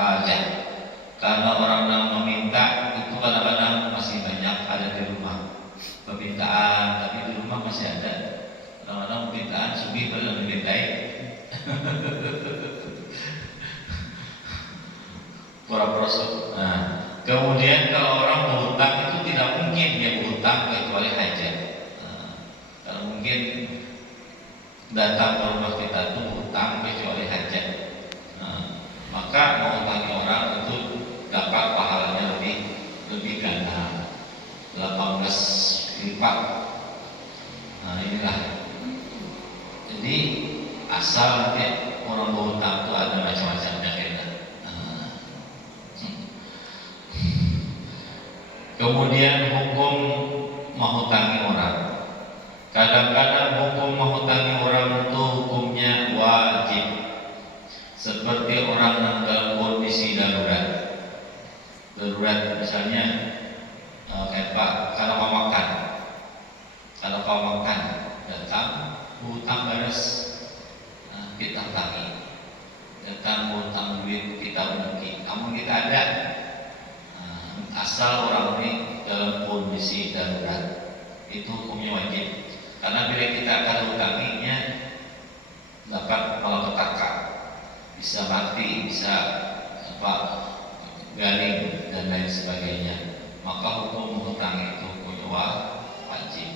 hajah. Karena orang yang meminta itu kadang-kadang masih banyak ada di rumah permintaan, tapi di rumah masih ada. Kadang-kadang permintaan sugi pada dimintai. Pura-pura. Nah, kemudian kalau orang berhutang itu tidak mungkin dia berhutang kecuali hajat. Kalau mungkin datang ke rumah kita itu berhutang kecuali hajat. Maka menghutangi orang itu dapat pahalanya lebih ganda, 18 lipat. Nah inilah. Jadi asal nanti orang berhutang itu ada macam-macamnya kita. Kemudian hukum menghutangi orang. Kadang-kadang hukum menghutangi orang itu hukumnya wajib. Seperti orang yang dalam kondisi darurat. Darurat misalnya kayak Pak, kalau mau makan datang hutang beres, kita hutangi. Datang hutang duit kita uniki, namun kita ada. Asal orang ini dalam kondisi darurat, itu hukumnya wajib. Karena bila kita akan hutanginya dapat malapetaka, bisa mati, bisa garing dan lain sebagainya. Maka hukum menghutang itu hukumnya wajib.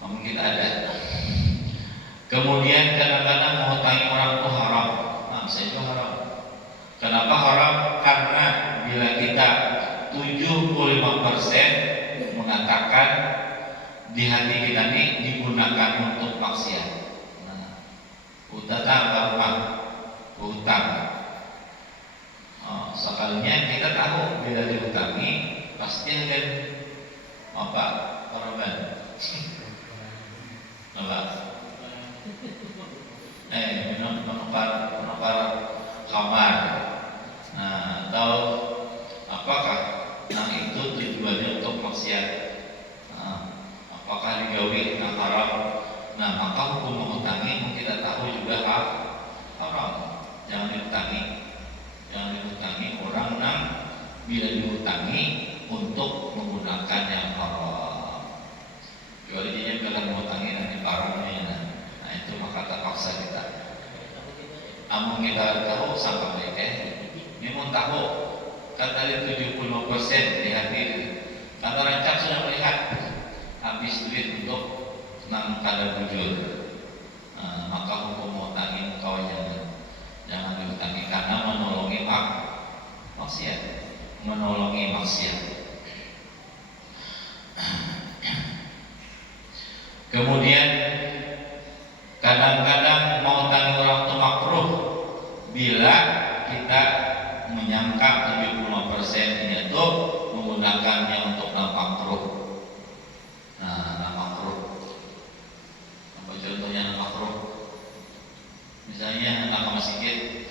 Namun kita ada. Kemudian kadang-kadang menghutangi orang itu haram. Bisa itu haram. Kenapa haram? Karena bila kita 75% mengatakan di hati kita ini digunakan untuk maksiat. Hutang. Sekalinya kita tahu bila dihutangi pasti akan korban. Menukar kamar. Atau apakah itu tujuannya untuk maksiat? Apakah digawi yang haram? Maka hukum menghutangi kita tahu juga haram. Jangan dihutangi orang yang bila dihutangi untuk menggunakan yang haram. Kecuali dia kalau menghutangi nanti barangnya, itu maka terpaksa kita. Namun kita tahu sampai ini mau tahu kan tadi 75% di hati. Kata rancak sudah melihat habis duit untuk nang kada bujur. Maka hukum menghutangi kau jangan dihutangi karena menolongi maksiat. Kemudian kadang-kadang menghutangi orang itu makruh bila kita menyangka 75% ini itu menggunakannya untuk makruh. Makruh. Apa contohnya makruh? Misalnya anak masjid,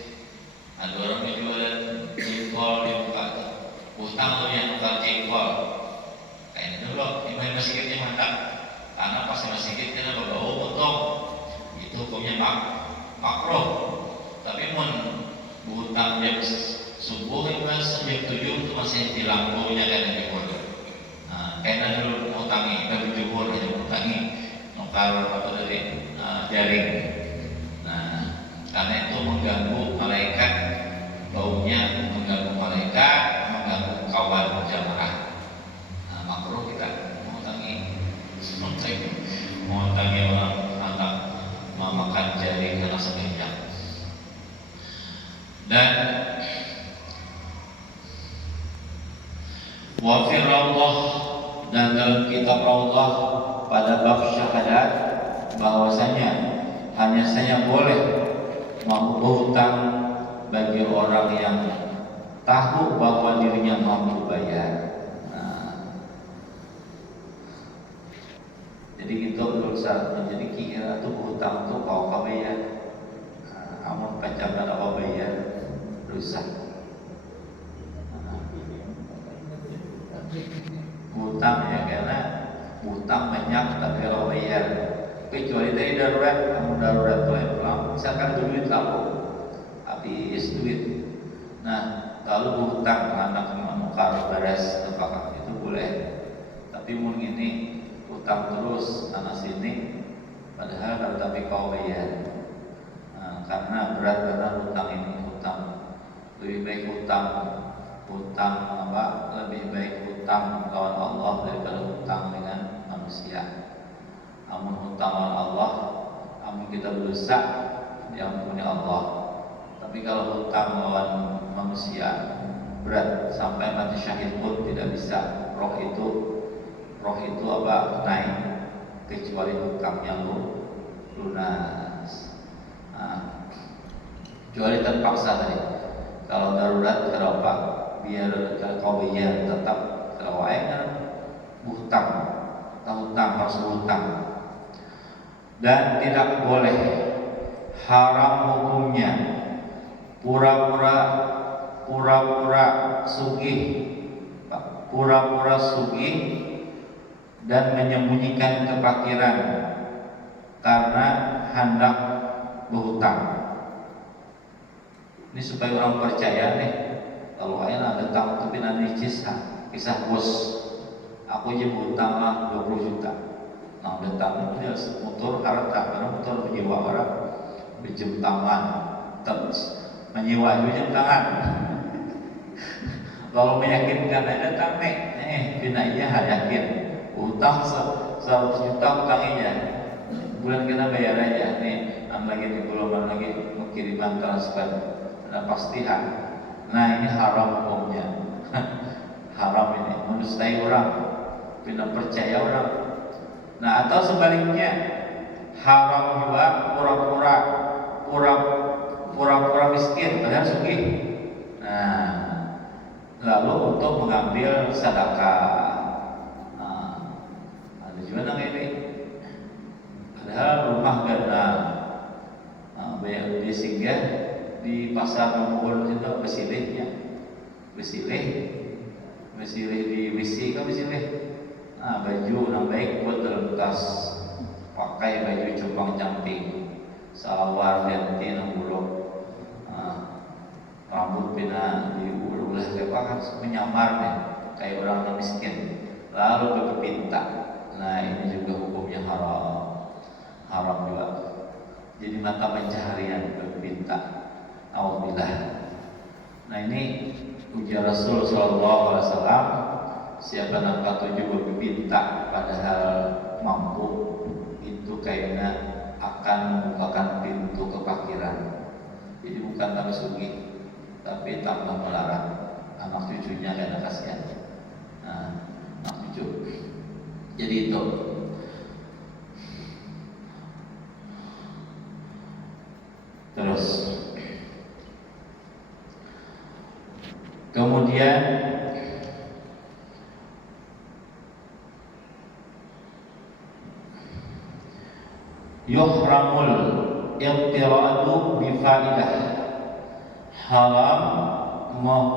ada orang menjual jengkol di buka, utang lo yang tukar jengkol. Kayak dulu, imam masjidnya mantap. Karena pas masjid kita berbau potong, itu hukumnya makruh. Tapi hutang jam subuh jam 7 itu masih di lampunya kan juhur. Karena dulu hutangi dari juhur aja hutangi nukar jaring. Karena itu mengganggu malaikat, baunya mengganggu malaikat, mengganggu kawan jamaah. Makruh kita menghutangi orang anak memakan jaring karena semenjak. Dan wafir Allah dan dalam kitab Allah pada bab syahadat bahwasanya hanya saya boleh berhutang bagi orang yang tahu bahwa dirinya mampu bayar. Jadi kita berusaha menjadi kira itu berhutang tuh kau bayar. Amun pacaran apa bayar rusak. Hutang ya karena hutang banyak tapi kalau bayar. Kecuali dari darurat, kamu darurat tuh yang pulang. Misalkan duit kamu habis duit, Nah, lalu berhutang anak menukar beres apakah itu boleh. Tapi mungkin ini hutang terus anak sini, padahal kalau tapi kau bayar. Nah, karena berat karena hutang ini hutang lebih baik hutang lebih baik hutang lawan Allah daripada hutang dengan manusia. Amun hutang lawan Allah, amun kita berdosa diampuni Allah. Tapi kalau hutang lawan manusia berat sampai mati syahid pun tidak bisa. Roh itu naik kecuali hutangnya lunas. Nah, kecuali terpaksa tadi. Kalau darurat kenapa? Biar kau bayar tetap kalau hutang harus hutang. Dan tidak boleh, haram hukumnya pura-pura sugih dan menyembunyikan kefakiran karena hendak berhutang. Ini supaya orang percaya nih, kalau ayah ada tamu tapi nanti kisah bos, aku aja berhutang lah 20 juta. Nah, datang dia motor harta karena motor menyewa orang pinjam tangan, terus menyewa juga jam tangan. Kalau meyakinkan ada datang bina iya yakin utang 100 juta utangnya, bulan kita bayar aja nih, lagi di bulan lagi kiriman transfer, ada pastihan. Nah ini haram hukumnya, haram ini menustai orang, tidak percaya orang. Nah atau sebaliknya haram juga pura-pura miskin padahal sugih. Nah lalu untuk mengambil sedekah. Nah, ada juga yang ini padahal rumah ganda. Nah, bayar di singgah di pasar Mongol itu besilih di WC kan besilih. Nah, baju yang baik buat dalam tas, pakai baju cupang camping, salawar ganti nang bulog, rambut pina diulah kan menyamar nih kayak orang miskin, lalu berpinta. Nah ini juga hukumnya haram juga. Jadi mata pencaharian berpinta. Alhamdulillah. Nah ini ujar Rasul Sallallahu Alaihi Wasallam, siapa nampak tujuh berpinta padahal mampu, itu kayaknya akan membukakan pintu kefakiran. Jadi bukan tambah sugih, tapi tambah melarang anak cucunya karena kasihan. Nah, anak cucu. Jadi itu. Terus kemudian yuhramul iqtira'atu bifaidah, haram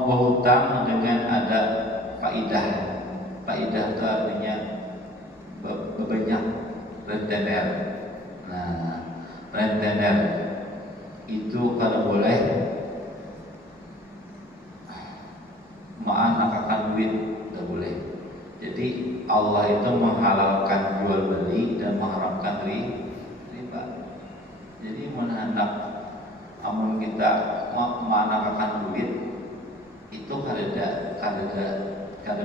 berhutang dengan ada faidah. Faidah itu artinya banyak rentenir. Nah, rentenir itu kalau boleh menggunakan duit, tidak boleh. Jadi Allah itu menghalalkan jual beli dan mengharamkan riba. Jadi hendak amun kita menggunakan duit itu kada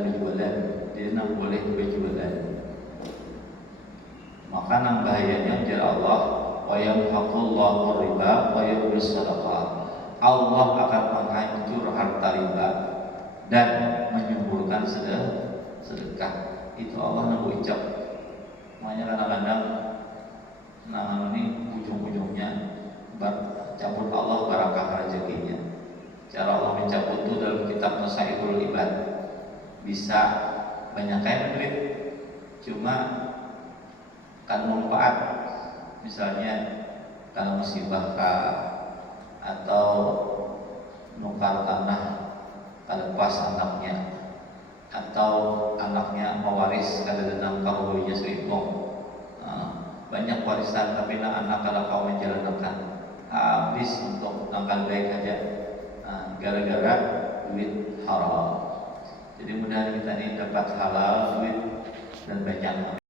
berjualan, dia nak boleh berjualan. Maka nang bahayanya jar Allah, wa yamhaqullahu riba wa yurbis sadaqah. Allah akan menghancur harta riba dan menyuburkan sedekah. Itu Allah nak ucap. Makanya kadang-kadang nah ini ujung-ujungnya cabut Allah barakah rezekinya. Cara Allah mencabut itu dalam kitab Nasaihul Ibad. Bisa banyak kayak duit, cuma kan manfaat. Misalnya kalau musibah atau nukar tanah pada pas anaknya, atau anaknya mewaris kada denang karunya suitong. Banyak warisan tapi anak kalau kau menjalankan habis untuk angkat baik aja. gara-gara duit haram. Jadi mudah kita ini dapat halal duit dan banyak